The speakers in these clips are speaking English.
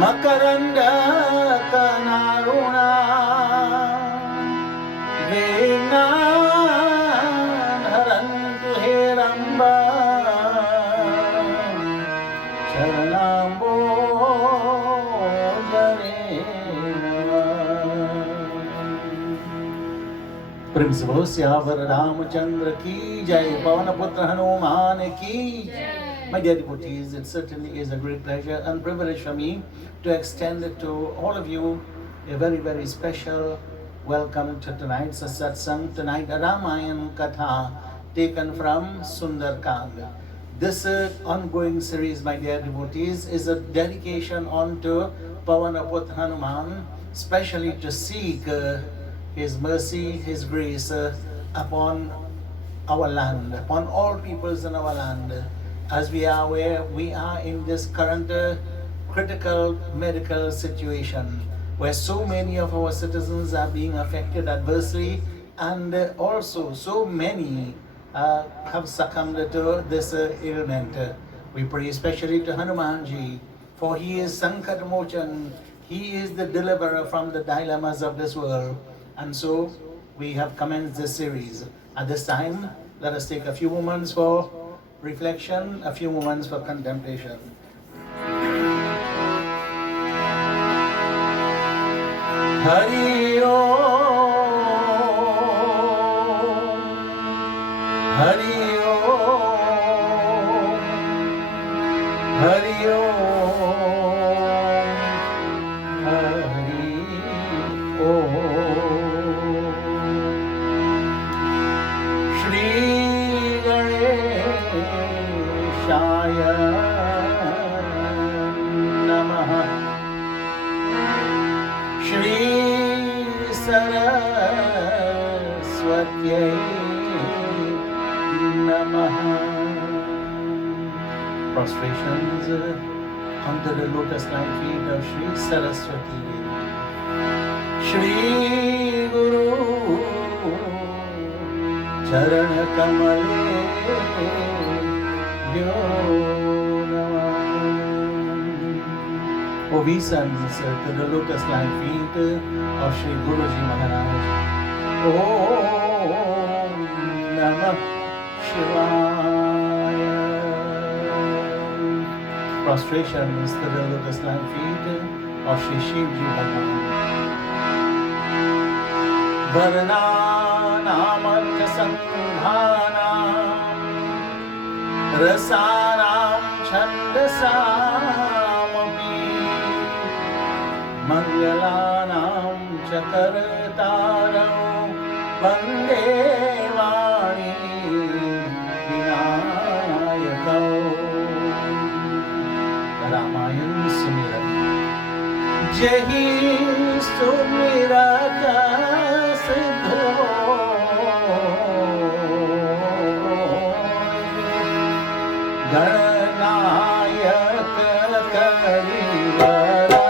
मकरंद कनारुणा वेणाधरन्तु Heramba Prince Siyavar Ramchandra की जय, पवन पुत्र हनुमान की जय. My dear devotees, it certainly is a great pleasure and privilege for me to extend to all of you a very, very special welcome to tonight's satsang. Tonight, a Ramayan Katha taken from Sundarkand. This ongoing series, my dear devotees, is a dedication onto Pavanaputra Hanuman, specially to seek His mercy, His grace upon our land, upon all peoples in our land. As we are aware, we are in this current critical medical situation where so many of our citizens are being affected adversely, and also so many have succumbed to this ailment. We pray especially to Hanumanji, for he is Sankat Mochan, he is the deliverer from the dilemmas of this world. And so we have commenced this series. At this time, let us take a few moments for reflection, a few moments for contemplation. Hari Om, Hari Om, Hari Om, Hari Om. Shri Ganeshaya Namaha. Shri Saraswatyai Namaha. Prostrations onto the lotus-like feet of Shri Saraswati Devi. Shri Guru Charan Kamale Yo Namah. Obeisance to the lotus-like feet of Shri Guruji Maharaj. Om Namah Shivaya. Prostrations to the lotus-like feet of Shri Shivji Bhagavan. Varnānamartha sanghanām rasānaam chandasāmapi mangalānaam chakartārav vande vāni vinayakau. Ramayan Sumirat Jahi Sumirata Gananayak Karivara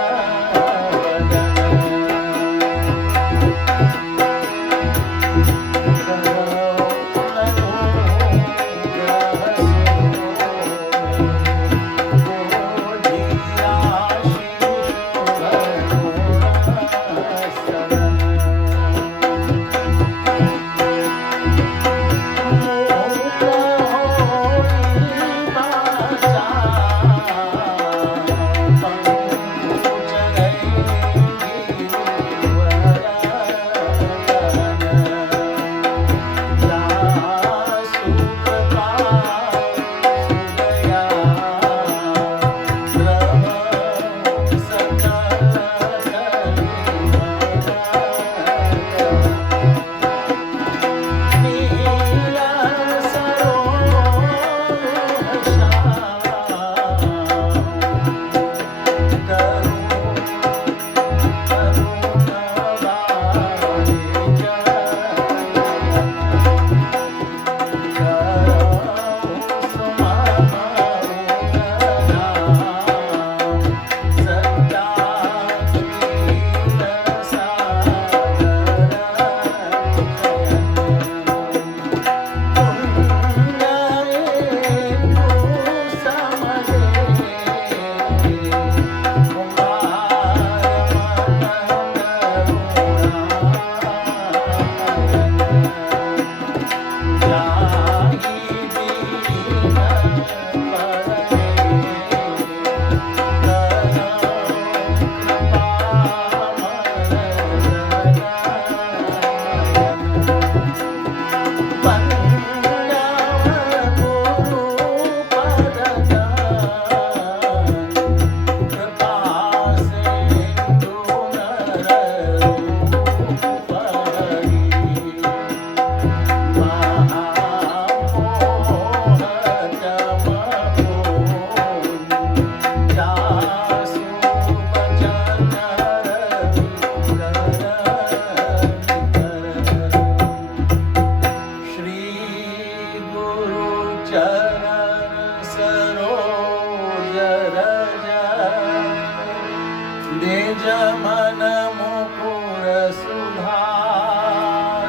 जमन मुकुर सुधार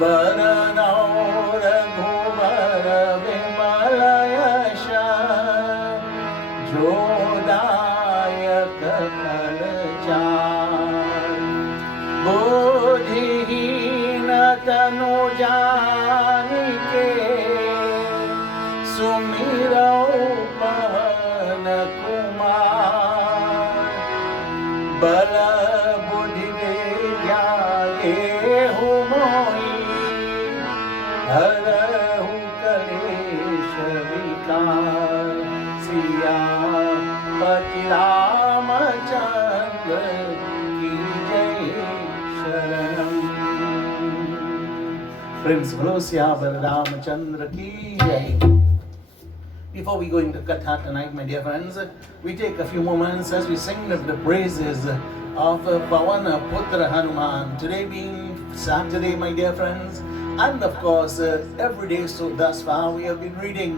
बरनौ रघुवर विमल यश जोदायक फल चार बुद्धिहीन तनु जानिके सुमिरौ पवन कुमार बल बुद्धि विद्या देहु मोहि हरहु कलेश विकार सियापति रामचंद्र की जय शरणम। Friends, बोलो सियावर रामचंद्र की जय। Before we go into Katha tonight, my dear friends, we take a few moments as we sing the praises of Pavana Putra Hanuman. Today being Saturday, my dear friends, and of course, every day so thus far we have been reading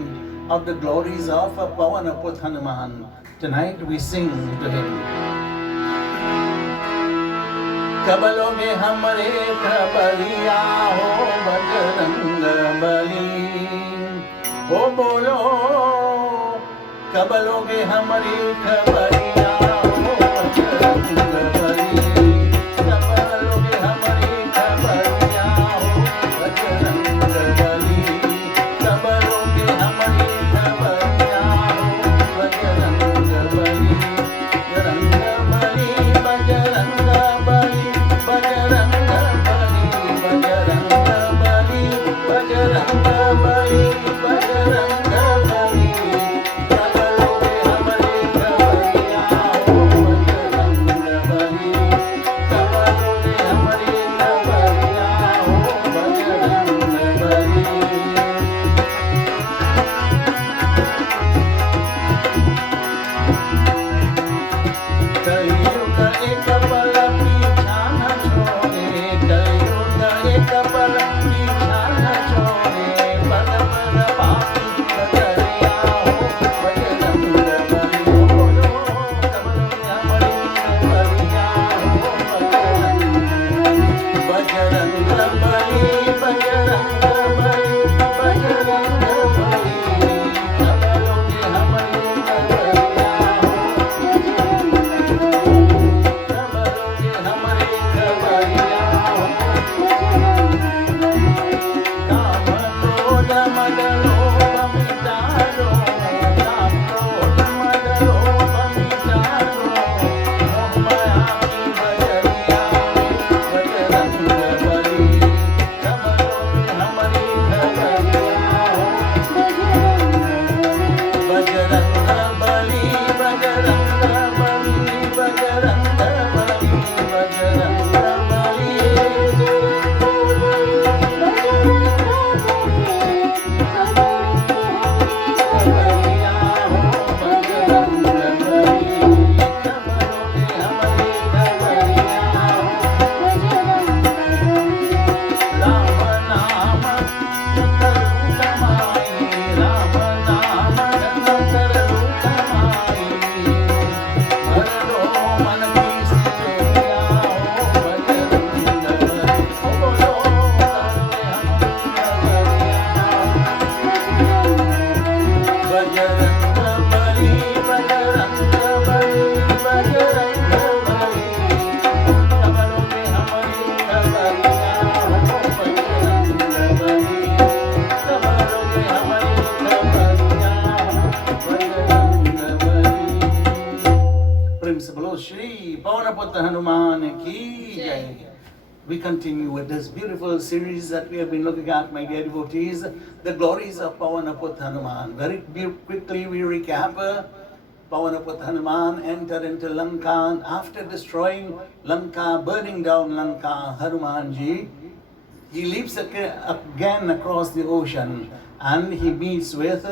of the glories of Pavana Putra Hanuman. Tonight we sing to him. कबलों में हमरे खबरिया हो बजरंग बली हो बोलो कबलों में हमारी खबरिया हो बजरंग बली कबलों में हमारी खबरिया हो बजरंग बली कबलों में हमारी खबरिया हो बजरंग बली रंग बली बजरंग बली बजरंग बली बजरंग बली बजरंग बली बजरंग बली कबलों में हमारी खबरिया हो बजरंग बली कबलों में हमारी खबरिया हो बजरंग बली कलयुग एक पल पीछा न छोड़े कलयुग एक पल पीछा न छोड़े पल पल पापी बजरिया हो बजरंग बली बोलो कबलों में हमारी खबरिया हो बजरंग बली बजरंग बली बजरंग बली कबलों में हमारी खबरिया हो कबलों में हमारी खबरिया हो काम क्रोध मद लोभ मिटा दो काम क्रोध मद लोभ मिटा दो मोह माया की बजरिया बजरंग बली कबलों में हमारी खबरिया हो बजरंग बली बजरंग बली बजरंग बली बजरंग बली खबरिया हो बजरंग बली कबलों में हमारी खबरिया हो राम नाम करू कमाई राम नाम करू कमाई हर लो मन की सियोरिया हो बजरंग बली हो बोलो कबलों में हमारी खबरिया बजरंग बली बजरंग बली बजरंग बली कबलों में हमारी खबरिया हो बजरंग बली कबलों में हमारी खबरिया हो बजरंग बली। प्रेम से बोलो श्री पवन पुत्र हनुमान की जय। We continue with this beautiful series that we have been looking at, my dear devotees, the glories of Pavanaputra Hanuman. Very quickly we recap. Pavanaputra Hanuman entered into Lanka after destroying Lanka, burning down Lanka. Hanumanji, he leaps again across the ocean and he meets with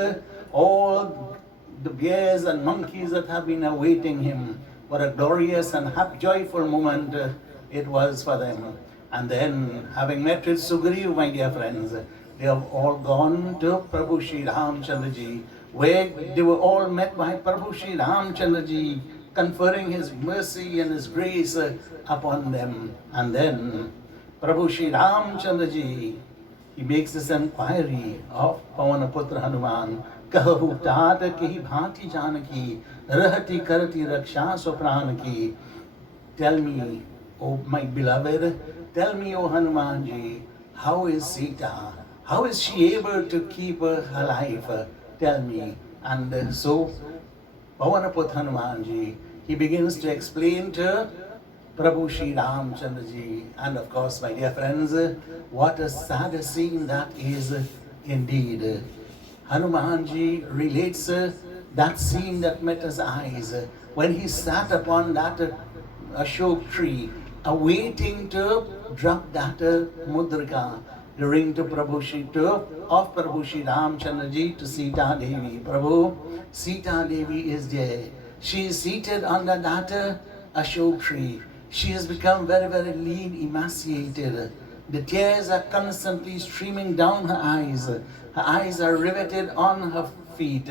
all the bears and monkeys that have been awaiting him. What a glorious and joyful moment it was for them. And then, having met with Sugriv, my dear friends, they have all gone to Prabhu Shri Ramchandra Ji, where they were all met by Prabhu Shri Ramchandra Ji, conferring His mercy and His grace upon them. And then Prabhu Shri Ramchandra Ji, he makes this inquiry of Pavanaputra Hanuman. Kahu tat ki bhati janaki, rahati karati raksha sopran ki. Tell me, O my beloved, tell me, O Hanuman Ji, how is Sita? How is she able to keep her life? Tell me. And so, Pavanaputra Hanuman Ji, he begins to explain to Prabhu Shri Ramchandra Ji. And of course, my dear friends, what a sad scene that is indeed. Hanuman Ji relates that scene that met his eyes when he sat upon that Ashok tree, awaiting to drop that mudrika during to Prabhu Shri Ramchandra Ji to Sita Devi. Prabhu, Sita Devi is there. She is seated under that Ashok tree. She has become very, very lean, emaciated. The tears are constantly streaming down her eyes. Her eyes are riveted on her feet.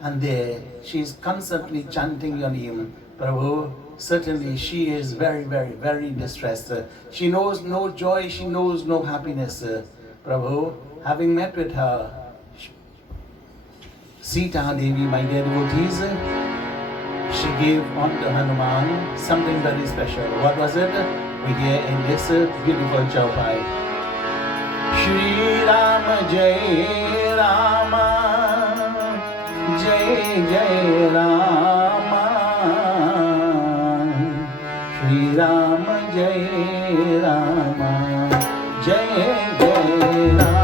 And there, she is constantly chanting your name. Prabhu, certainly she is very, very, very distressed. She knows no joy, she knows no happiness. Prabhu, having met with her, Sita Devi, my dear devotees, she gave unto Hanuman something very special. What was it? We hear in this beautiful chaupai. Shri Rama Jai Rama, Jai Jai Rama, Shri Rama Jai Rama, Jai Jai Rama.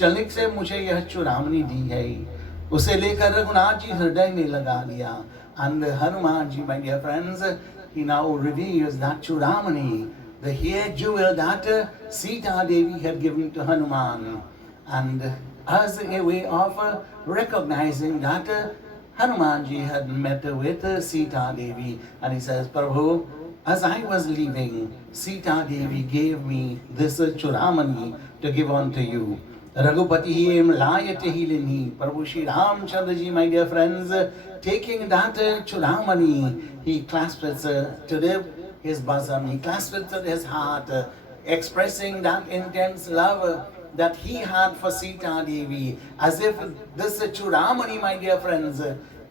चलिक से मुझे यह चुरावनी दी है, उसे लेकर रघुनाथ जी हृदय में लगा लिया. And Hanuman ji, my dear friends, he now reveals that Churamani, the hair jewel that Sita Devi had given to Hanuman. And as a way of recognizing that Hanumanji had met with Sita Devi, and he says, Prabhu, as I was leaving, Sita Devi gave me this Churamani to give unto you. Raghupati layate hilini. Prabhu Shri Ramchandraji, my dear friends, taking that Churamani, he clasped it to his bosom, he clasped it to his heart, expressing that intense love that he had for Sita Devi, as if this Churamani, my dear friends,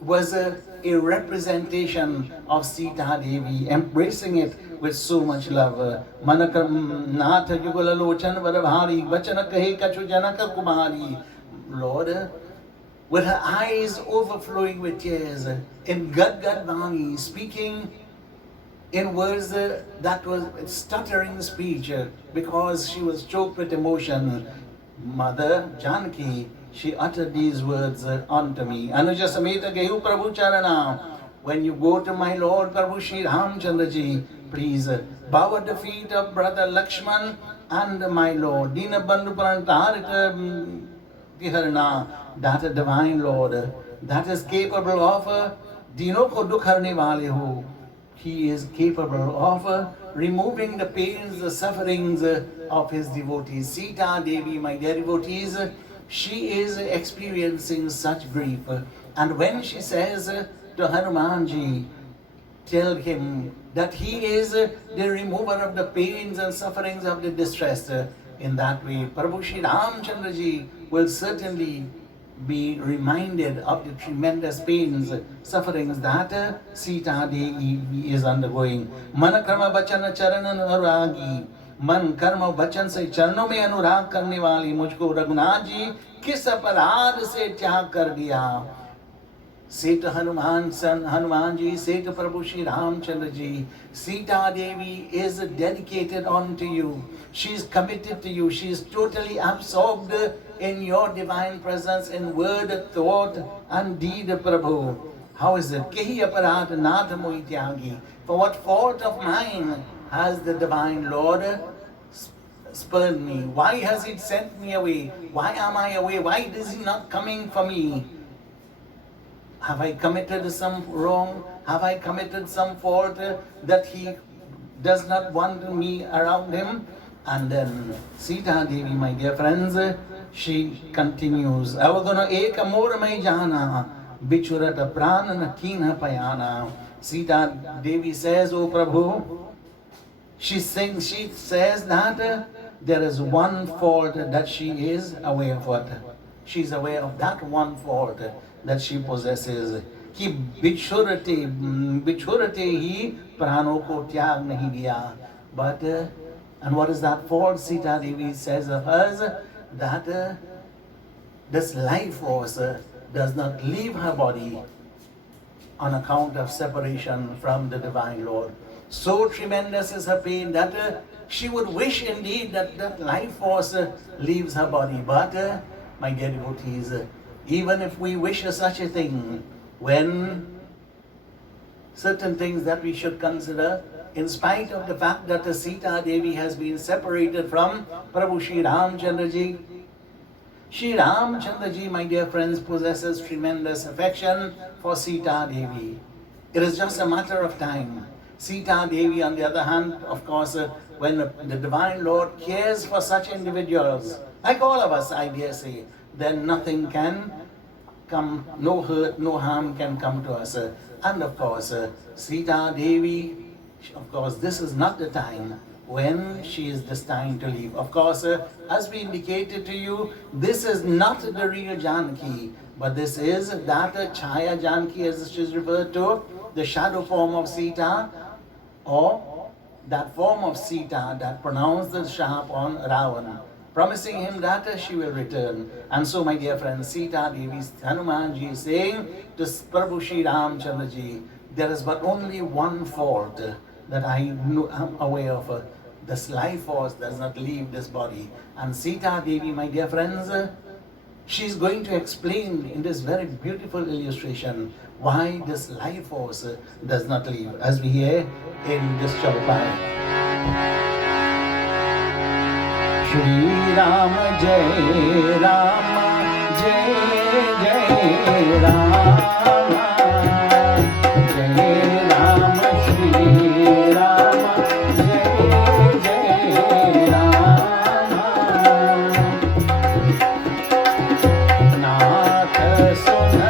was a representation of Sita Devi, embracing it with so much love. Manakam Nath Yugala Lochan Varabhari, Vachana Kahe Kachu Janaka Kumari. Lord, with her eyes overflowing with tears, in Gad Vani, speaking in words that was stuttering speech because she was choked with emotion. Mother Janaki, she uttered these words unto me. Anuja Sameta Gehu Prabhu Charana. When you go to my Lord Prabhu Shri Ramchandraji, please bow at the feet of brother Lakshman and my Lord. Dina Bandhu Parantarita Tiharna, that divine Lord, that is capable of Dino ko dukh harne wale ho. He is capable of removing the pains, the sufferings of his devotees. Sita Devi, my dear devotees, she is experiencing such grief. And when she says to Hanumanji, tell him that he is the remover of the pains and sufferings of the distress, in that way, Prabhu Shri Ramchandraji will certainly be reminded of the tremendous pains, sufferings that Sita Devi is undergoing. Man karma bachana charan anuragi. मन कर्म वचन से चरणों में अनुराग करने वाली मुझको रघुनाथ जी किस अपराध से त्याग कर दिया. Say to Hanuman ji, say to Prabhu Shri Ramchandra ji, Sita Devi is dedicated unto you. She is committed to you. She is totally absorbed in your divine presence in word, thought and deed, Prabhu. How is it? Kehi aparat nath moi tyagi. For what fault of mine has the divine Lord spurned me? Why has he sent me away? Why am I away? Why is he not coming for me? Have I committed some wrong? Have I committed some fault that he does not want me around him? And then Sita Devi, my dear friends, she continues, Avagana eka mor mai jana, bichurata prana kina payana. Sita Devi says, O Prabhu, she says that there is one fault that she is aware of. What? She is aware of that one fault that she possesses. कि बिछुरते ही प्राणों को त्याग नहीं दिया. But and what is that fault? Sita Devi says of hers that this life force does not leave her body on account of separation from the divine Lord. So tremendous is her pain that she would wish indeed that that life force leaves her body. But my dear devotees, even if we wish such a thing, when certain things that we should consider, in spite of the fact that the Sita Devi has been separated from Prabhu Shri Ramchandra ji, Shri Ramchandra ji, my dear friends, possesses tremendous affection for Sita Devi. It is just a matter of time. Sita Devi, on the other hand, of course, when the divine Lord cares for such individuals, like all of us, I dare say, then nothing can come, no hurt, no harm can come to us. And of course, Sita Devi, of course, this is not the time when she is destined to leave. Of course, as we indicated to you, this is not the real Janaki, but this is that Chaya Janaki, as she is referred to, the shadow form of Sita, or that form of Sita that pronounced the sharp on Ravana, promising him that she will return. And so, my dear friends, Sita Devi, Hanumanji is saying to Prabhu Shri Ramchandra ji, there is but only one fault that I am aware of. This life force does not leave this body. And Sita Devi, my dear friends, She's going to explain in this very beautiful illustration why this life force does not leave, as we hear in this Chaupai. Shri Ram Jai Ram Jai Jai Ram Jai Ram Shri Ram Jai Jai Ram Nath Sunayana Parada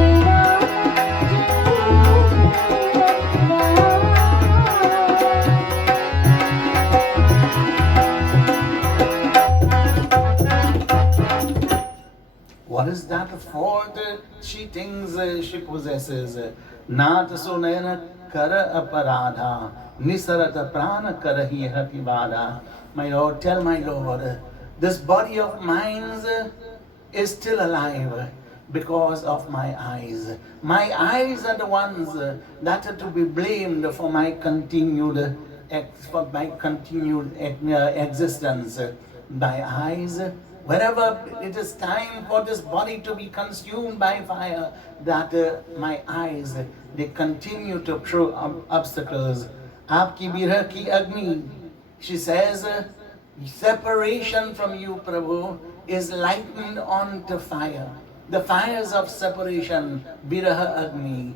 Sarat Prana What is that fault she thinks she possesses? Naat sunayana kara aparadha, nisarata prana karahi hativada. My Lord, tell my Lord, this body of mine is still alive because of my eyes. My eyes are the ones that are to be blamed for my continued existence. My eyes, wherever it is time for this body to be consumed by fire, that my eyes, they continue to throw obstacles. Aapki birah ki agni, she says, separation from you, Prabhu, is lightened onto fire. The fires of separation, Biraha Agni.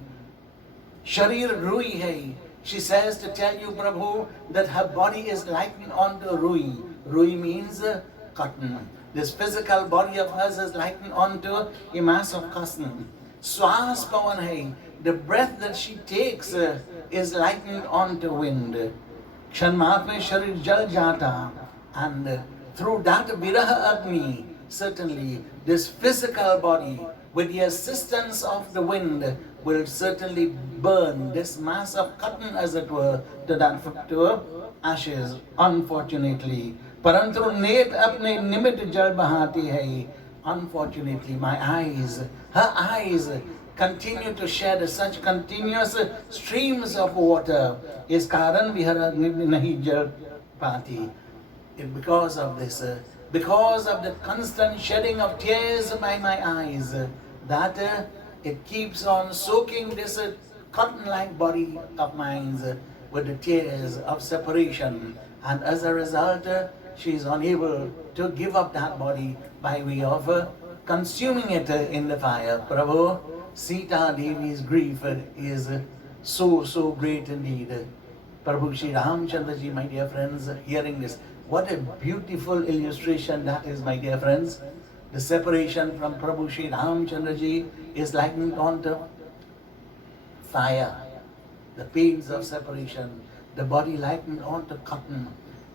Sharir Rui hai. She says to tell you, Prabhu, that her body is likened onto Rui. Rui means cotton. This physical body of hers is likened onto a mass of cotton. Swas Pavan hai. The breath that she takes is likened onto wind. Kshanmatme Sharir Jal Jata. And through that Viraha Agni, certainly this physical body, with the assistance of the wind, will certainly burn this mass of cotton, as it were, to ashes, unfortunately. Parantu net apne nimit jal bahati hai. Unfortunately, my eyes, her eyes, continue to shed such continuous streams of water. Is karan vihara nahi jal pati. Because of this, because of the constant shedding of tears by my eyes, that it keeps on soaking this cotton-like body of mine with the tears of separation, and as a result, she is unable to give up that body by way of consuming it in the fire. Prabhu, Sita Devi's grief is so great indeed. Prabhu Shri Ramchandra Ji, my dear friends, hearing this, what a beautiful illustration that is, my dear friends. The separation from Prabhu Shri Ramchandra Ji is likened onto fire. The pains of separation. The body likened onto cotton.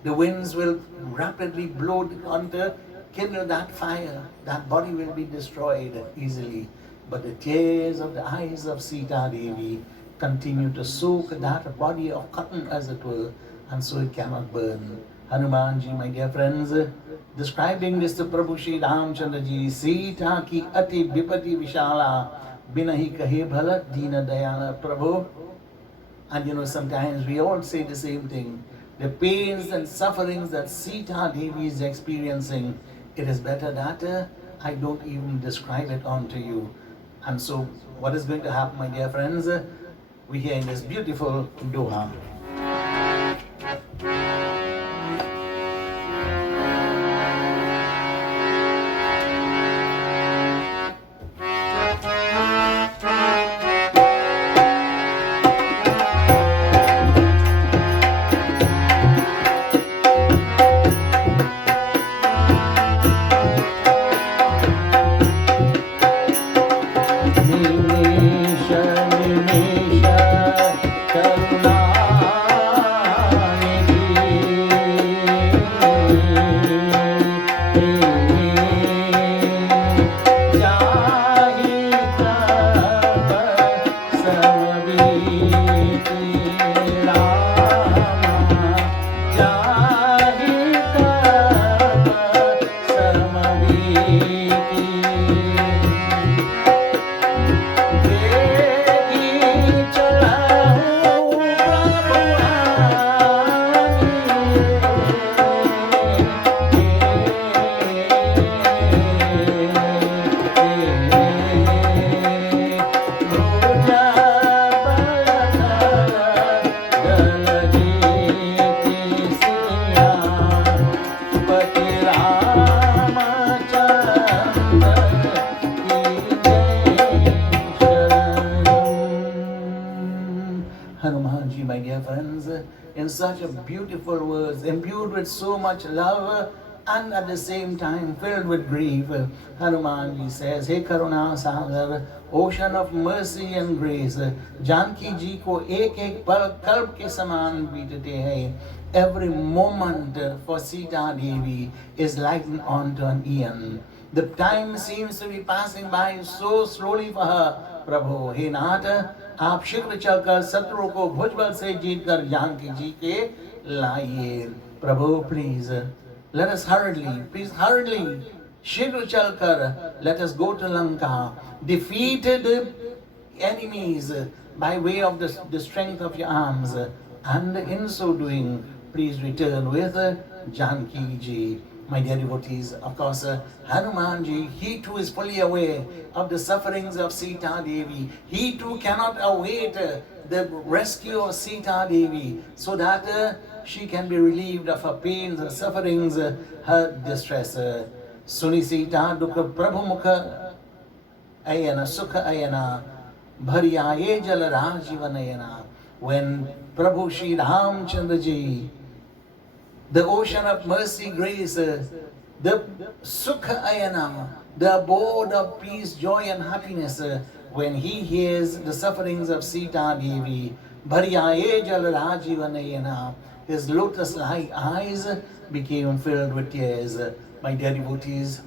The winds will rapidly blow on to kindle that fire. That body will be destroyed easily. But the tears of the eyes of Sita Devi continue to soak that body of cotton, as it were, and so it cannot burn. Hanumanji, my dear friends, describing this to Prabhu Shri Ramchandra ji, Sita ki ati vipati vishala, binahi kahe bhala dina dayana Prabhu. And you know, sometimes we all say the same thing. The pains and sufferings that Sita Devi is experiencing, it is better that I don't even describe it onto you. And so, what is going to happen, my dear friends? We hear in this beautiful Doha. Hanumanji, my dear friends, in such a beautiful words, imbued with so much love and at the same time filled with grief, Hanumanji says, Hey Karuna Sagar, ocean of mercy and grace, Janki ji ko ek pal kalp ke saman beatate hai. Every moment for Sita Devi is likened onto an eon. The time seems to be passing by so slowly for her. Prabhu, हे नाथ, आप शीघ्र चलकर शत्रु को भुजबल से जीत कर जानकी जी के लाइए. Prabhu, please, let us hurriedly, please hurriedly, शीघ्र चलकर, let us go to Lanka, defeated enemies by way of the strength of your arms, and in so doing, please return with Janki ji. My dear devotees, of course, Hanumanji, he too is fully aware of the sufferings of Sita Devi. He too cannot await the rescue of Sita Devi so that she can be relieved of her pains, her sufferings, her distress. Suni Sita dukha prabhu mukha ayana sukha ayana bhariyaye jal rajivanayana. When Prabhu Shri Ramchandra ji, the ocean of mercy, grace, the Sukha Ayana, the abode of peace, joy and happiness, when he hears the sufferings of Sita Devi, Bhariyaye Jal Rajivanayana, his lotus-like eyes became filled with tears. My dear devotees,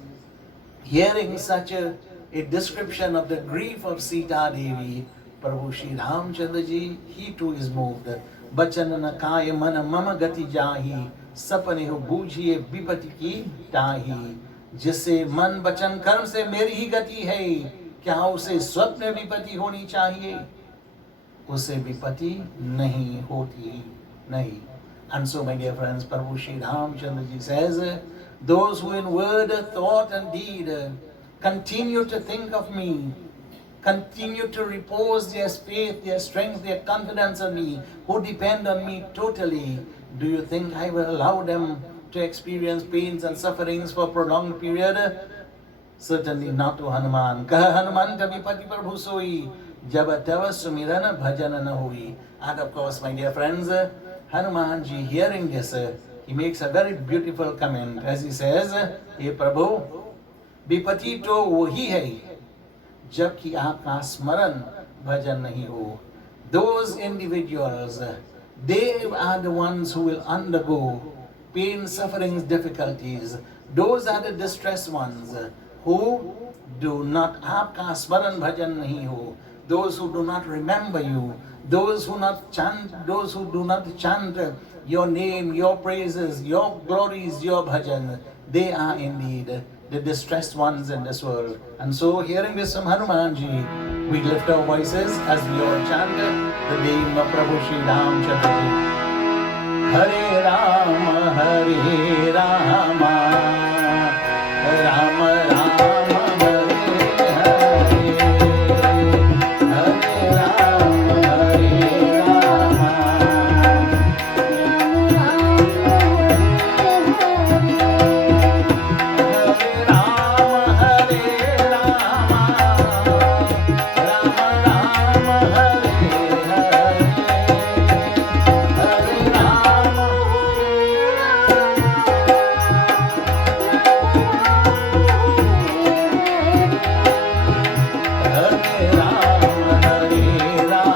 hearing such a description of the grief of Sita Devi, Prabhu Shri Ramchandra ji, he too is moved. Bachanana kaya mana mama gati jahi, सपने हो बूझिए विपत्ति की टाही. जिससे मन वचन कर्म से मेरी ही गति है, क्या उसे स्वप्न विपत्ति होनी चाहिए? उसे विपत्ति नहीं होती नहीं. And so, my dear friends, Prabhu Shri Ramchandra ji says, those who in word, thought and deed continue to think of me, continue to repose their faith, their strength, their confidence on me, who depend on me totally, do you think I will allow them to experience pains and sufferings for a prolonged period? Certainly not to Hanuman. Kaha Hanuman tabipati prabhu soi, jab tava sumirana bhajana na hui. And of course, my dear friends, Hanumanji, hearing this, he makes a very beautiful comment as he says, Hey Prabhu, विपत्ति तो वही है जबकि आपका स्मरण भजन नहीं हो. Those individuals, they are the ones who will undergo pain, sufferings, difficulties. Those are the distressed ones who do not, आपका स्मरण भजन नहीं हो. Those who do not remember you, those who do not chant your name, your praises, your glories, your bhajan, they are indeed the distressed ones in this world. And so, hearing this from Hanumanji, we lift our voices as we all chant the name of Prabhu Sri Ram Chandra Ji. Hare Rama, Hare Rama, Rama Rama, Hare Hare, Hare Rama, Hare Rama, Hare Rama, Hare Rama, Rama Rama, Hare Hare, Hare Rama. Hare Rama, Hare Rama,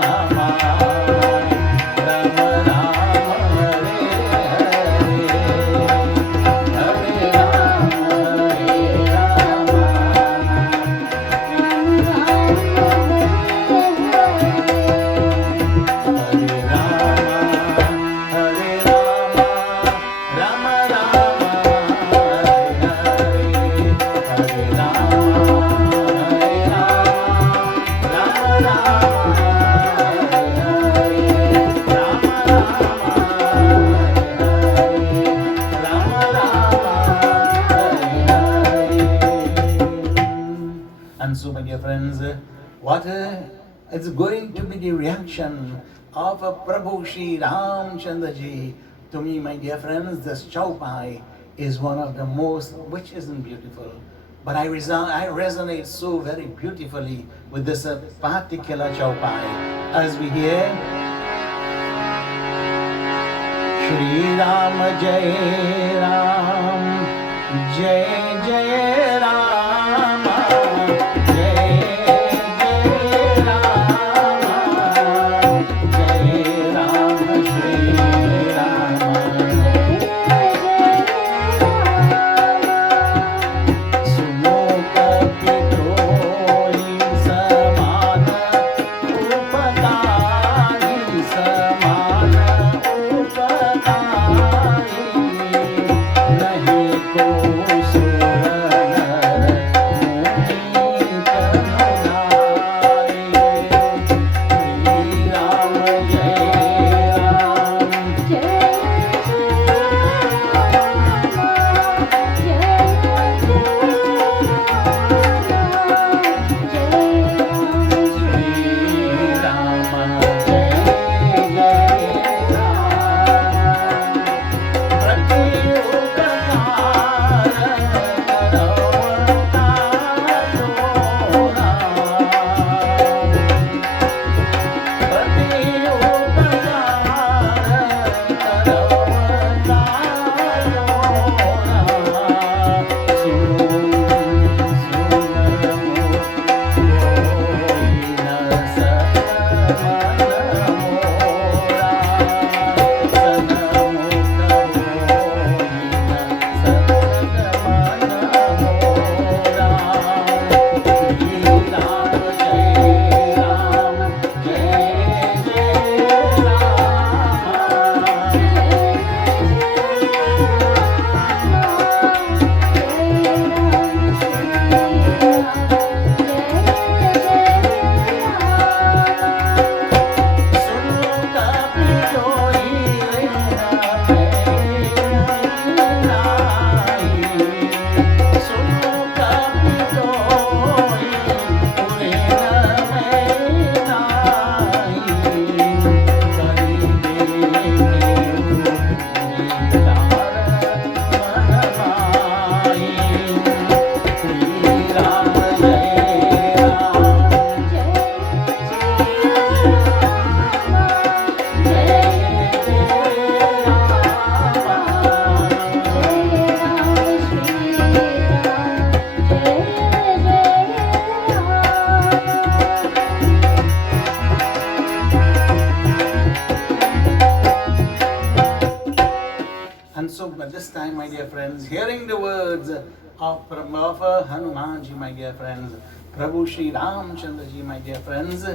Rama Rama, Hare Hare, Hare Rama, Hare And so, my dear friends, it's going to be the reaction of Prabhu Sri Ram Chandra Ji. To me, my dear friends, this chaupai is one of the most, which isn't beautiful, but I resonate so very beautifully with this particular chaupai as we hear Shri Ram Jai Ram, Jai Jai Ram, Jai Jai Ram, Jai Ram, Shri Ram. सुनो कपि कोई समान उपकारी, समान उपकारी, नहीं को सुर words of Hanumanji, my dear friends. Prabhu Sri Ramchandraji, my dear friends,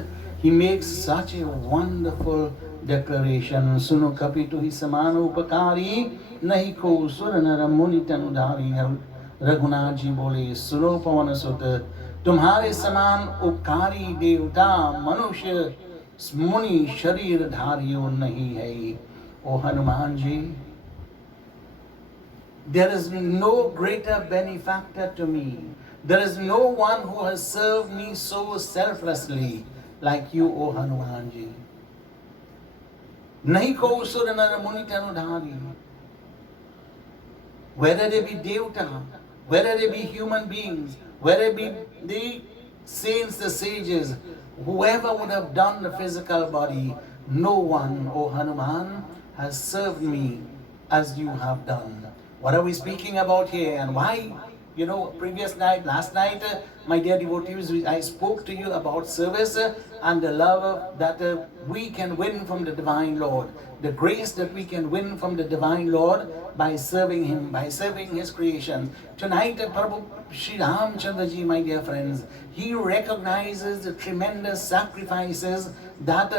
he makes such a wonderful declaration. Suno kapitu hi samano upakari, nahi ko suranara munitan udhari. Raghunath ji बोले, सुनो पवन सुत, तुम्हारे समान उपकारी देवता मनुष्य मुनि शरीर धारियों नहीं है. O Hanuman ji, there is no greater benefactor to me. There is no one who has served me so selflessly like you, O Hanuman ji. Nahi ko usur nar muni tanudhari. Whether they be devta, whether they be human beings, whether they be the saints, the sages, whoever would have done the physical body, no one, O Hanuman, has served me as you have done. What are we speaking about here, and why? You know, previous night, last night, my dear devotees, I spoke to you about service and the love that we can win from the Divine Lord. The grace that we can win from the Divine Lord by serving Him, by serving His creation. Tonight, Prabhu Sri Ramchandraji, my dear friends, he recognizes the tremendous sacrifices that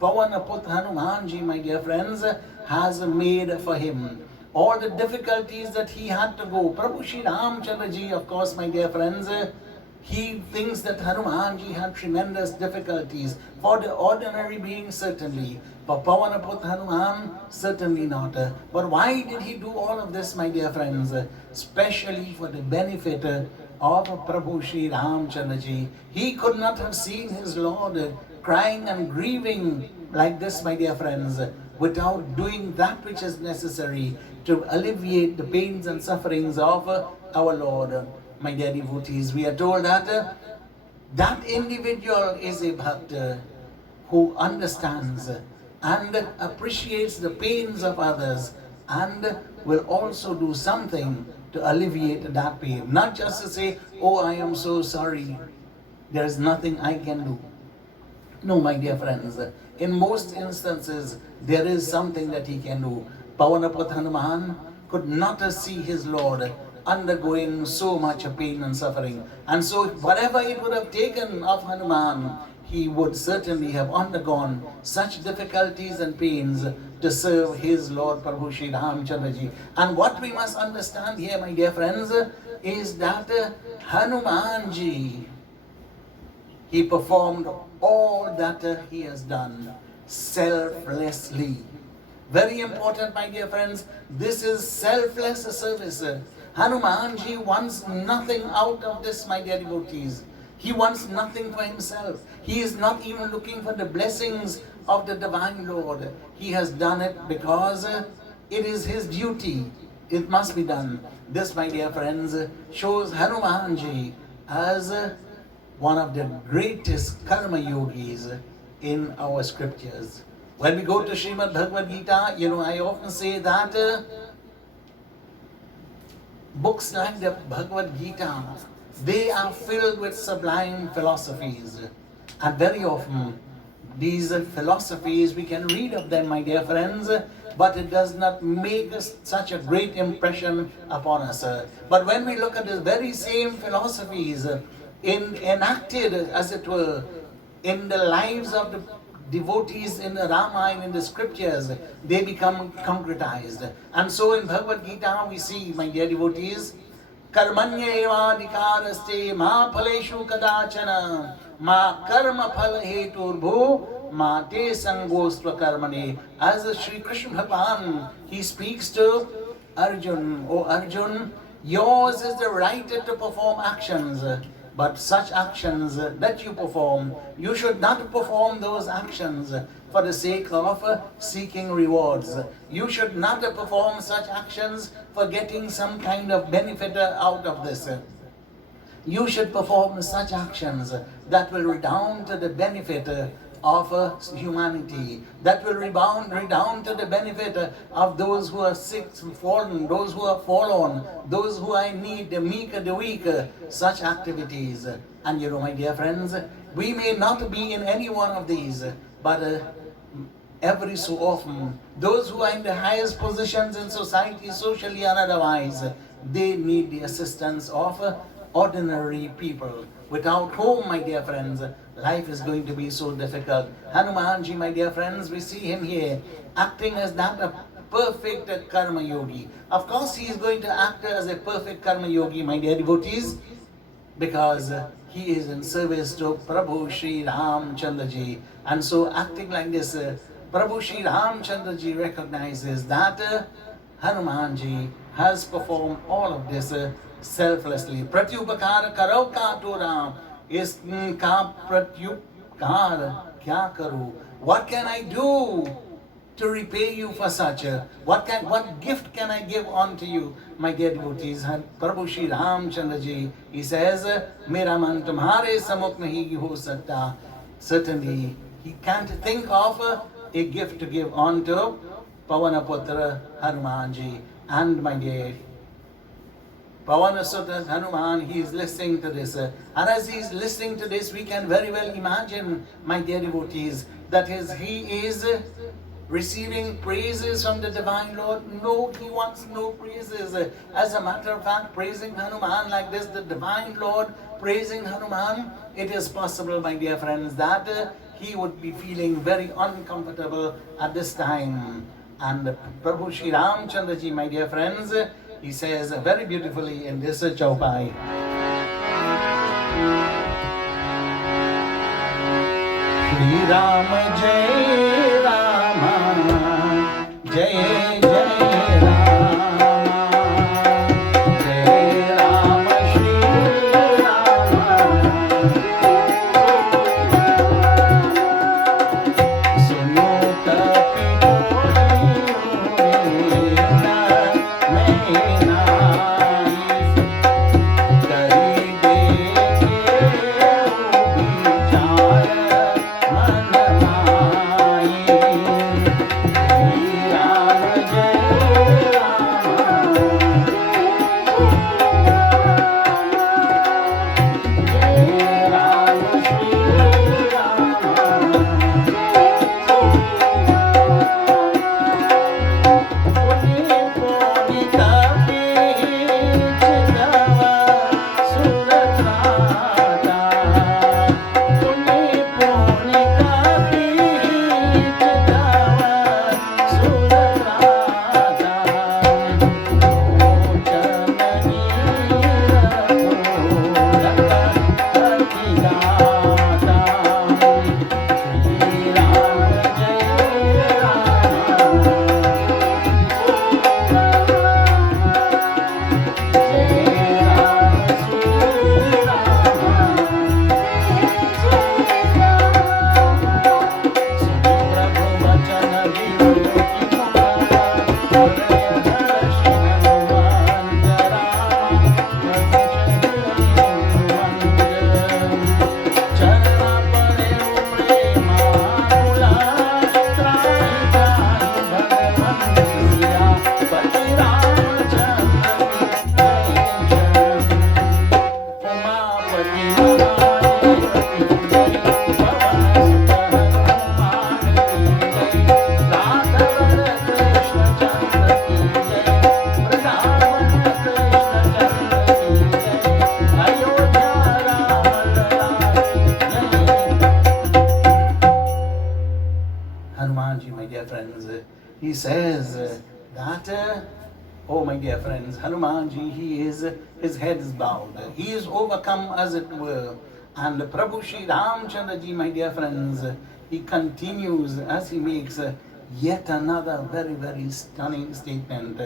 Pavanaputra Hanumanji, my dear friends, has made for him. All the difficulties that he had to go. Prabhu Sri Ramchandraji, of course, my dear friends, he thinks that Hanumanji had tremendous difficulties. For the ordinary being, certainly. For Pavanaputra Hanuman, certainly not. But why did he do all of this, my dear friends? Especially for the benefit of Prabhu Sri Ramchandraji. He could not have seen his Lord crying and grieving like this, my dear friends, without doing that which is necessary to alleviate the pains and sufferings of our Lord. My dear devotees, we are told that that individual is a bhakta who understands and appreciates the pains of others and will also do something to alleviate that pain. Not just to say, oh, I am so sorry, there is nothing I can do. No, my dear friends, in most instances, there is something that he can do. Pavanaputra Hanuman could not see his Lord undergoing so much pain and suffering. And so whatever it would have taken of Hanuman, he would certainly have undergone such difficulties and pains to serve his Lord Prabhu Sri Ramchandraji. And what we must understand here, my dear friends, is that Hanumanji, he performed all that he has done selflessly. Very important, my dear friends, this is selfless service. Hanumanji wants nothing out of this, my dear devotees. He wants nothing for himself. He is not even looking for the blessings of the Divine Lord. He has done it because it is his duty. It must be done. This, my dear friends, shows Hanumanji as one of the greatest karma yogis in our scriptures. When we go to Srimad Bhagavad Gita, you know, I often say that books like the Bhagavad Gita, they are filled with sublime philosophies. And very often, these philosophies, we can read of them, my dear friends, but it does not make us such a great impression upon us. But when we look at the very same philosophies enacted, as it were, in the lives of the devotees in the Ramayana, in the scriptures, they become concretized. And so in Bhagavad Gita, we see, my dear devotees, Karmanya eva adhikaraste ma phaleshu kadachana ma karma phala heturbhu ma te sangostva karmane. As Sri Krishna Bhagavan, he speaks to Arjun, O Arjun, yours is the right to perform actions. But such actions that you perform, you should not perform those actions for the sake of seeking rewards. You should not perform such actions for getting some kind of benefit out of this. You should perform such actions that will redound to the benefit of humanity, that will redound to the benefit of those who are sick, fallen, those who are fallen, those who are in need, the meek, the weak, such activities. And you know, my dear friends, we may not be in any one of these, but every so often, those who are in the highest positions in society, socially and otherwise, they need the assistance of ordinary people, without whom, my dear friends, life is going to be so difficult. Hanumanji, my dear friends, we see him here acting as that a perfect karma yogi. Of course, he is going to act as a perfect karma yogi, my dear devotees, because he is in service to Prabhu Sri Ram Chandra Ji. And so, acting like this, Prabhu Sri Ram Chandra Ji recognizes that Hanumanji has performed all of this selflessly. Pratyupakar karo ka to Ram, iska pratyupkar kya karu? What can I do to repay you for such? What gift can I give unto you, my dear devotees? Prabhu Shri Ram Chandra Ji, he says, Mera man tumhare samukh nahi ho sakta. Certainly, he can't think of a gift to give unto Pavanaputra Hanumanji. And my dear Pavanasuta Hanuman, he is listening to this. And as he is listening to this, we can very well imagine, my dear devotees, that he is receiving praises from the Divine Lord. No, he wants no praises. As a matter of fact, praising Hanuman like this, the Divine Lord praising Hanuman, it is possible, my dear friends, that he would be feeling very uncomfortable at this time. And Prabhu Shri Ram Chandra Ji, my dear friends, he says very beautifully in this chaupai. Shri Ram Jai Rama, Jai Jai Rama, Jai Rama Shri Rama. Suno he says that, oh my dear friends, Hanumanji, his head is bowed. He is overcome as it were. And Prabhu Shri Ram Chandra Ji, my dear friends, he continues as he makes yet another very, very stunning statement.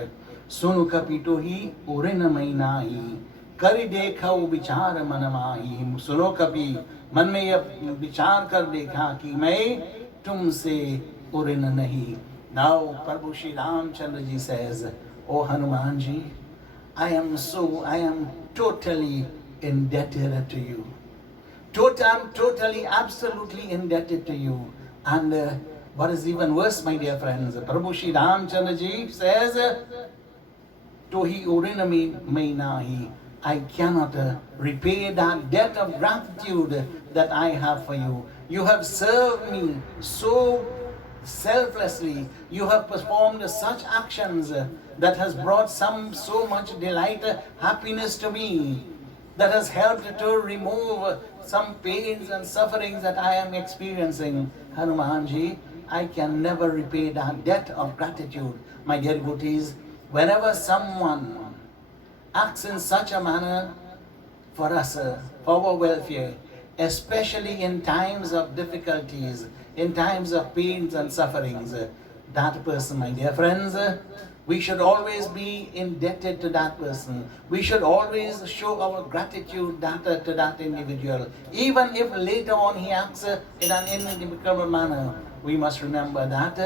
Sunu kapito hi urina mainahi, kari dekha vichar manamahi. Suno kapi, मन में यह विचार कर देखा कि मैं तुमसे उऋण नहीं. Now Prabhu Shri Ramchandra Ji says, Oh Hanuman Ji, I am totally indebted to you. Totally, absolutely indebted to you. And what is even worse, my dear friends, Prabhu Shri Ramchandra Ji says, Tohi urina mein nahi. I cannot repay that debt of gratitude that I have for you. You have served me so selflessly. You have performed such actions that has brought so much delight, happiness to me, that has helped to remove some pains and sufferings that I am experiencing. Hanumanji, I can never repay that debt of gratitude. My dear devotees, whenever someone acts in such a manner for us, for our welfare, especially in times of difficulties, in times of pains and sufferings, that person, my dear friends, we should always be indebted to that person. We should always show our gratitude to that individual. Even if later on he acts in an inimical manner, we must remember that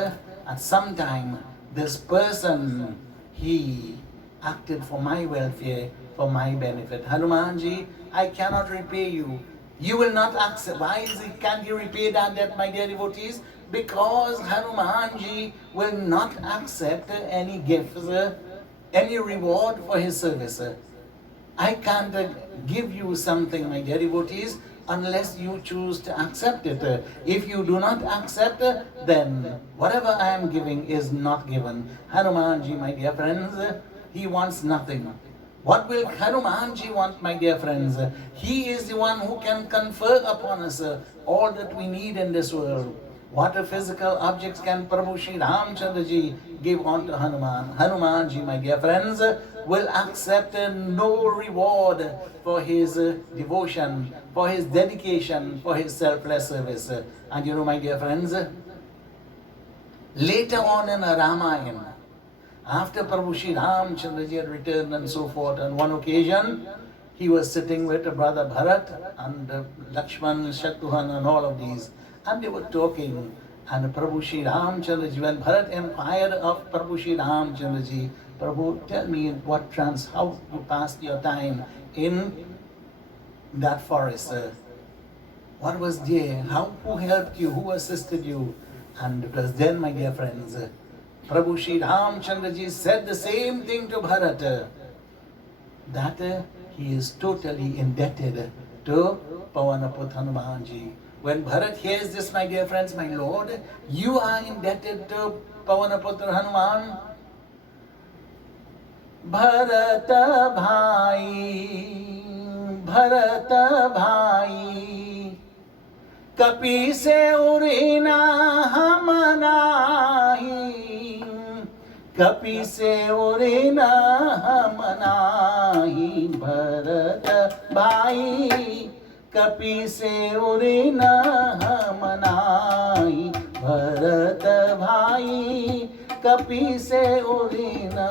at some time this person, he acted for my welfare, for my benefit. Hanumanji, I cannot repay you. You will not accept. Why can't you repay that debt, my dear devotees? Because Hanumanji will not accept any gifts, any reward for his service. I can't give you something, my dear devotees, unless you choose to accept it. If you do not accept, then whatever I am giving is not given. Hanumanji, my dear friends, he wants nothing. What will Hanumanji want, my dear friends? He is the one who can confer upon us all that we need in this world. What physical objects can Prabhu Shri Ramchandraji give unto Hanuman? Hanumanji, my dear friends, will accept no reward for his devotion, for his dedication, for his selfless service. And you know, my dear friends, later on in Ramayana, after Prabhu Shri Ramchandraji had returned and so forth, on one occasion, he was sitting with brother Bharat and Lakshman, Shatrughan and all of these, and they were talking. And Prabhu Shri Ramchandraji, when Bharat inquired of Prabhu Shri Ramchandraji, Prabhu, tell me how you passed your time in that forest. What was there? Who helped you? Who assisted you? And it was then, my dear friends, Prabhu Shri Ramchandraji said the same thing to Bharat, that he is totally indebted to Pavanaput Hanumanji. When Bharat hears this, my dear friends, my Lord, you are indebted to Pavanaputra Hanuman. Bharata bhai, kapi se urina hum nahi, kapi se urina hum nahi, Bharata bhai, kapi se urina hum nahi, Bharata bhai, kapi se urina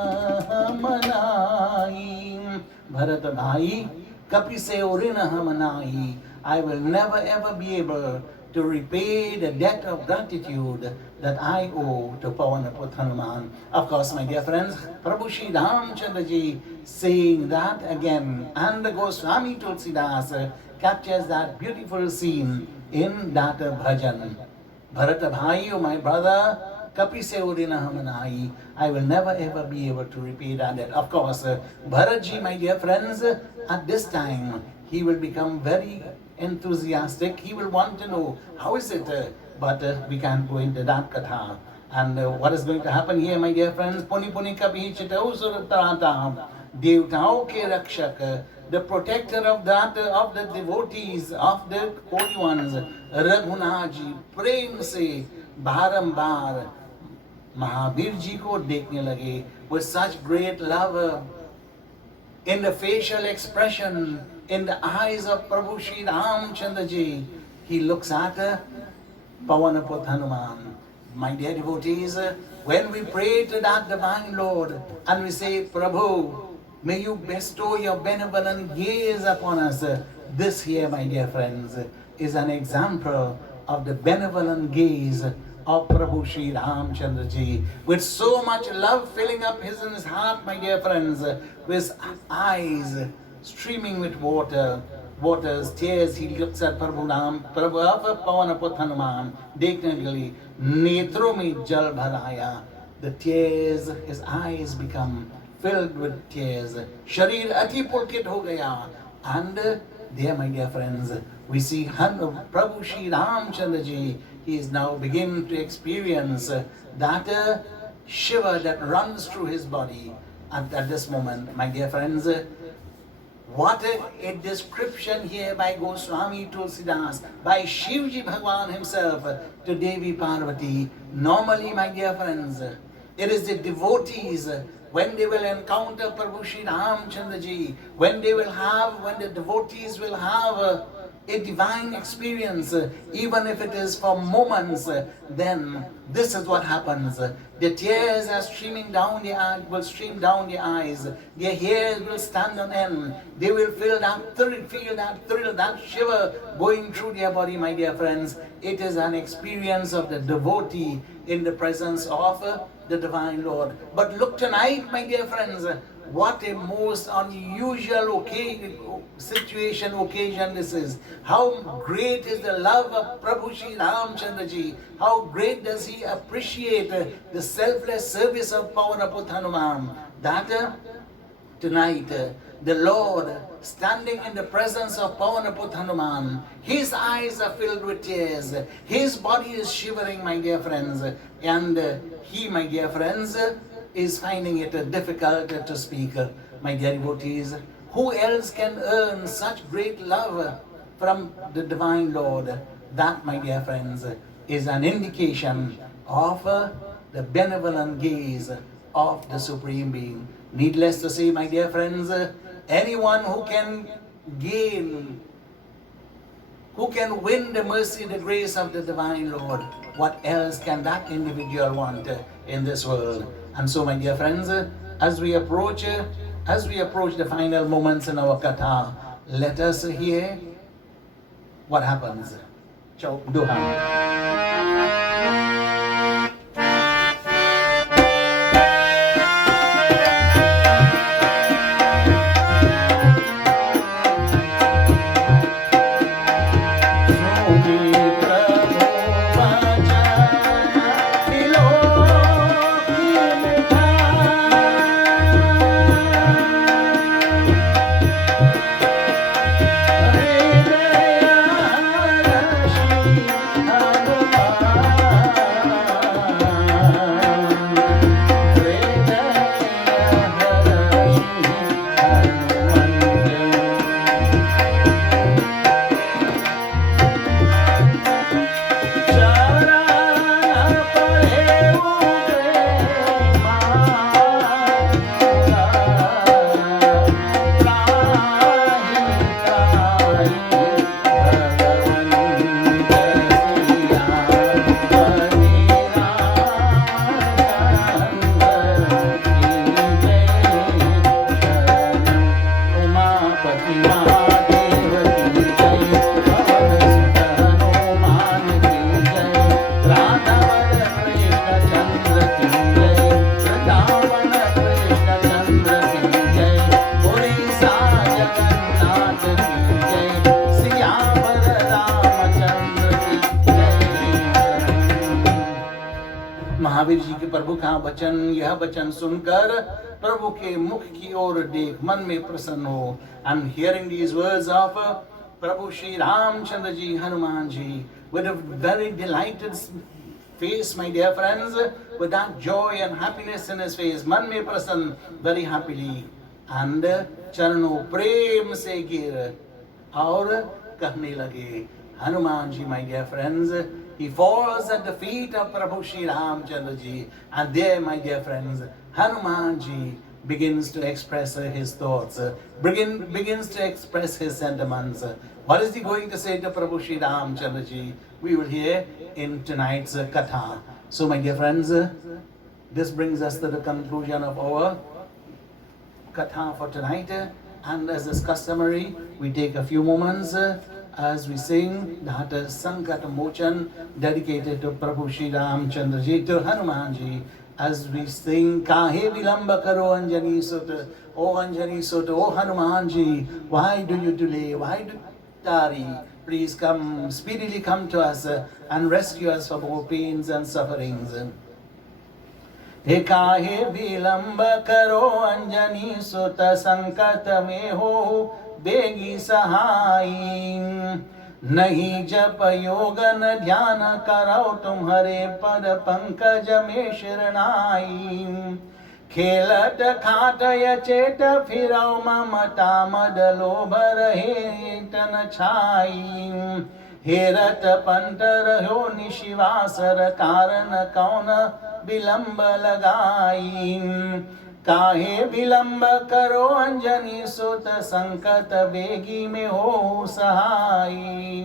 hum nahi. Bharata bhai, kapi se urina hum nahi. I will never ever be able to repay the debt of gratitude that I owe to Pavanaput Hanuman. Of course, my dear friends, Prabhu Shri Ramchandraji saying that again, and the Goswami Tulsidas captures that beautiful scene in that bhajan. Bharata bhai, oh my brother, kapi se urina hum nahi. I will never ever be able to repay that debt. Of course, Bharatji, my dear friends, at this time, he will become very enthusiastic. He will want to know how is it, but we can't go into that katha. And what is going to happen here, my dear friends? Puni puni kabhi chitau surataratam, devtao ke rakshak, the protector of the devotees, of the holy ones, Raghunaji, prem se barambar Mahavir ji ko dekhne lage with such great love in the facial expression, in the eyes of Prabhu Shri Ramchandra ji. He looks at Pavanaput Hanuman. My dear devotees, when we pray to that divine Lord and we say, Prabhu, may you bestow your benevolent gaze upon us. This here, my dear friends, is an example of the benevolent gaze of Prabhu Shri Ramchandra ji, with so much love filling up his heart, my dear friends, with eyes streaming with waters, tears. He looks at Prabhu Pavanaput Hanuman, dignantly, netro mein jal bharaya. The tears, his eyes become filled with tears. Sharir ati pulkit ho gaya. And there, my dear friends, we see Prabhu Shri Ramchandra ji he is now beginning to experience that shiver that runs through his body at this moment. My dear friends, what a description here by Goswami Tulsidas, by Shivji Bhagwan himself to Devi Parvati. Normally, my dear friends, it is the devotees when they will encounter Prabhu Shri Ramchandra Ji, when the devotees will have a divine experience, even if it is for moments, then this is what happens. The tears are streaming down will stream down their eyes. Their hairs will stand on end. They will feel that thrill, that shiver going through their body, my dear friends. It is an experience of the devotee in the presence of the Divine Lord. But look tonight, my dear friends, what a most unusual occasion this is. How great is the love of Prabhu Shri Ramchandra Ji. How great does he appreciate the selfless service of Pavanaput Hanuman. That tonight, the Lord standing in the presence of Pavanaput Hanuman, his eyes are filled with tears. His body is shivering, my dear friends. And he, my dear friends, is finding it difficult to speak. My dear devotees, who else can earn such great love from the Divine Lord? That, my dear friends, is an indication of the benevolent gaze of the Supreme Being. Needless to say, my dear friends, anyone who can win the mercy, the grace of the Divine Lord, what else can that individual want in this world? And so, my dear friends, as we approach the final moments in our katha, let us hear what happens. Duha. Mahavir ji के प्रभु का वचन, यह वचन सुनकर प्रभु के मुख की ओर देख मन में प्रसन्न हो. And hearing these words of Prabhu Shri Ramchandra Ji, Hanuman Ji, with a very delighted face, my dear friends, with that joy and happiness in his face, man mein prasann, very happily, and चरणों प्रेम से गिर और कहने लगे. Hanuman Ji, my dear friends, he falls at the feet of Prabhu Shri Ramchandra Ji, and there, my dear friends, Hanuman Ji begins to express his thoughts, begins to express his sentiments. What is he going to say to Prabhu Shri Ramchandra Ji? We will hear in tonight's katha. So, my dear friends, this brings us to the conclusion of our katha for tonight. And as is customary, we take a few moments as we sing that Sankat Mochan dedicated to Prabhu Shri Ramchandra Ji, to Hanuman Ji, as we sing Kahe Vilamba Karo Anjani Sutta, O Anjani Sutta, O Hanuman Ji, why do you delay? Why do you tarry? Please come, speedily come to us and rescue us from our pains and sufferings. हे काहे विलंब करो अंजनी सुत संकट में हो बेगी सहाई. नहीं जप योग न ध्यान करो तुम्हारे पद पंकज में शरणाई खेलत खाटय चेत फिरौ ममता मद लोभ रहे तन छाई हेरत पंत रहो निशिवासर कारण कौन विलंब लगाई काहे विलंब करो अंजनी सुत संकट बेगी में हो सहाई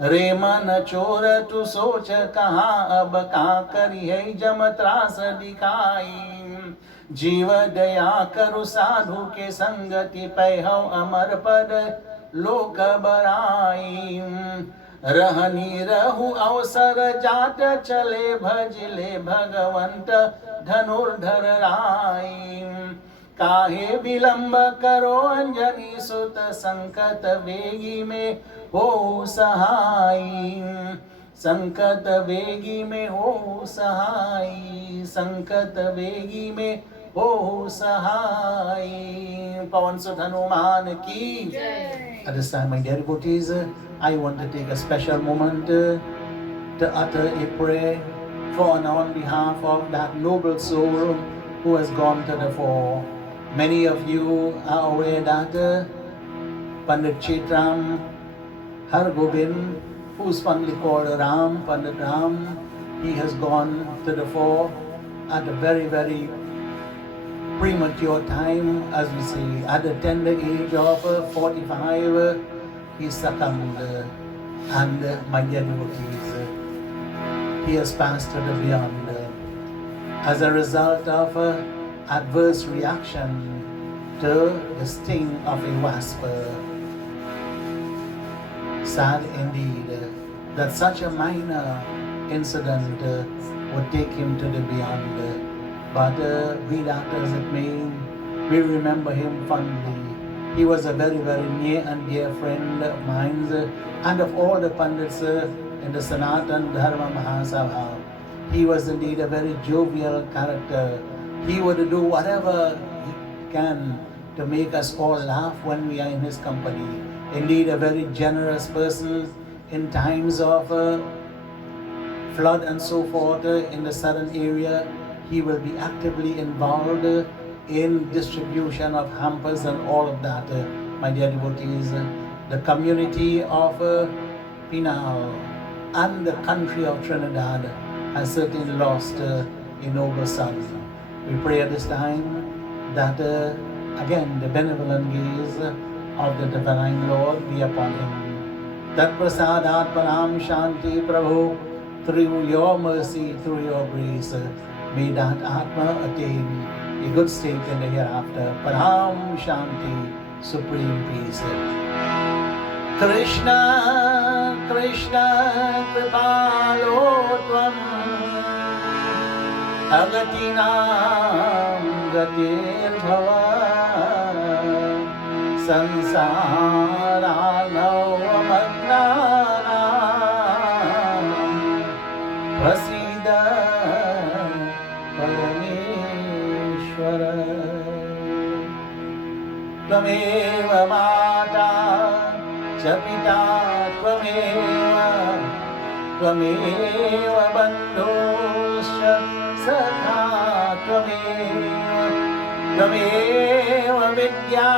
रे मन चोर तू सोच कहाँ अब का करी है जम त्रास दिखाई जीव दया करु साधु के संगति पैहौ अमर पद लोक बराई रहनी रहु अवसर जात चले भजले भगवंत धनुर्धर राई काहे विलंब करो अंजनी सुत संकट वेगी में हो सहाई संकट वेगी में हो सहाई संकट वेगी में हो सहाई पवन सुत हनुमान की At this time, my dear devotees, I want to take a special moment to utter a prayer for and on behalf of that noble soul who has gone to the fore. Many of you are aware that Pandit Chaitram Hargobind, who is fondly called Ram, Pandit Ram, he has gone to the fore at a very, very premature time, as we say, at the tender age of 45, he succumbed, and my dear devotees, he has passed to the beyond as a result of adverse reaction to the sting of a wasp. Sad indeed that such a minor incident would take him to the beyond. But be that as it may, we remember him fondly. He was a very, very near and dear friend of mine and of all the Pandits in the Sanatan Dharma Mahasabha. He was indeed a very jovial character. He would do whatever he can to make us all laugh when we are in his company. Indeed, a very generous person in times of flood and so forth in the southern area. He will be actively involved in distribution of hampers and all of that. My dear devotees, the community of Pinal and the country of Trinidad has certainly lost a noble son. We pray at this time that again the benevolent gaze of the Divine Lord be upon him. That prasadat param shanti Prabhu, through your mercy, through your grace, may that Atma attain a good state in the hereafter. Param Shanti, supreme peace. Krishna, Krishna, Kripalo Tvam, Agatinam Gatir Bhava, Sansara Navamagnana, Prasida Tvameva Mata cha Pita Tvameva Bandhuscha Sakha Tvameva Vidya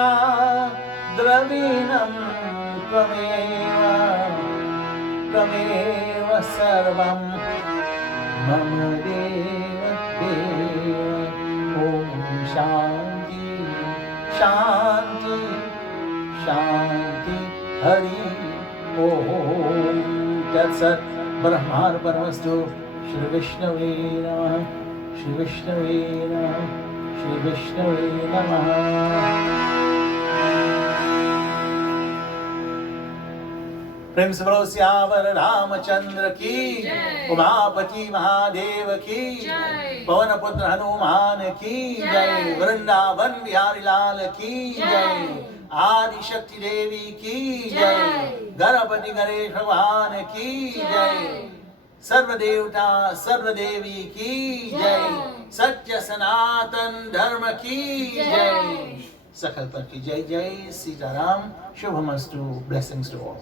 Dravinam Tvameva Sarvam Mama Deva Deva Om Shanti Shanti, Shanti, Hari, Om, Tat Sat, Brahmar Paramastu, Shri Vishnave Namaha, Shri Vishnave Namaha, Shri Vishnave Namaha. प्रेम से बोलो सियावर रामचंद्र की, उमापति महादेव की, पवन पुत्र हनुमान की जय, वृंदावन बिहारी लाल की जय, आदि शक्ति देवी की जय, गणपति गणेश भगवान की जय, सर्व देवता सर्व देवी की जय, सत्य सनातन धर्म की जय, सकल पर की जय जय, सीताराम, शुभमस्तु, blessings to all.